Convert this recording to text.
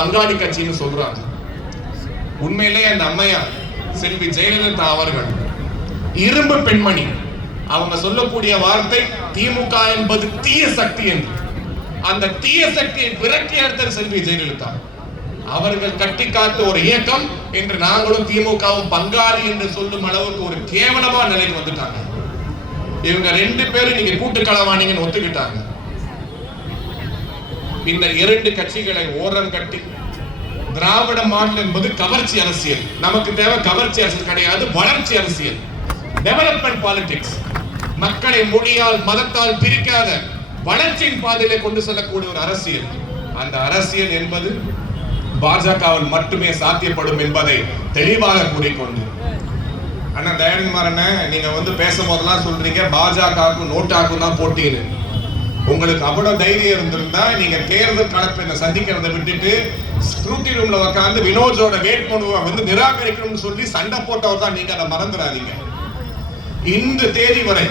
பங்காளி கட்சின்னு சொல்றாங்க. உண்மையிலேயே அந்த அம்மையார் செல்வி ஜெயலலிதா அவர்கள் இரும்பு பெண்மணி. அவங்க சொல்லக்கூடிய வார்த்தை திமுக என்பது தீய சக்தி என்று. அந்த தீய சக்தியை விரட்டி எடுத்த செல்வி ஜெயலலிதா. அவர்கள் கட்டி காத்த ஒரு இயக்கம் என்று நாங்களும் திமுகவும் பங்காளி என்று சொல்லும் அளவுக்கு ஒரு கேவலமா நிலைக்கு வந்துட்டாங்க. இவங்க ரெண்டு பேரும் நீங்க கூட்டு களவானீங்கன்னு ஒத்துக்கிட்டாங்க. பின்னர் இரண்டு கட்சிகளை ஓரம் கட்டி திராவிட மாடல் என்பது கவர்ச்சி அரசியல். நமக்கு தேவை கவர்ச்சி அரசியல் கிடையாது வளர்ச்சி அரசியல். டெவலப்மெண்ட் பாலிடிக்ஸ் மக்களை மொழியால் மதத்தால் பிரிக்காத வளர்ச்சியின் பாதையிலே கொண்டு செல்லக்கூடிய ஒரு அரசியல். அந்த அரசியல் என்பது பாஜகவில் மட்டுமே சாத்தியப்படும் என்பதை தெளிவாக கூறிக்கொண்டு. அண்ணா தயாநிதிமார் அண்ணன் நீங்க வந்து பேசும்போதெல்லாம் சொல்றீங்க பாஜகவுக்கும் நோட்டாக்கும் தான் போட்டின்னு. உங்களுக்கு அவ்வளவு தைரியம் இருந்திருந்தா நீங்க தேர்தல் களப்பில் சந்திக்கிறத விட்டுட்டு ஸ்க்ரூட்டி ரூமில் உட்காந்து வினோஜோட வேட்புமனுவை வந்து நிராகரிக்கணும்னு சொல்லி சண்டை போட்டவர் தான் நீங்க அதை மறந்துடாதீங்க. இந்த தேதி வரை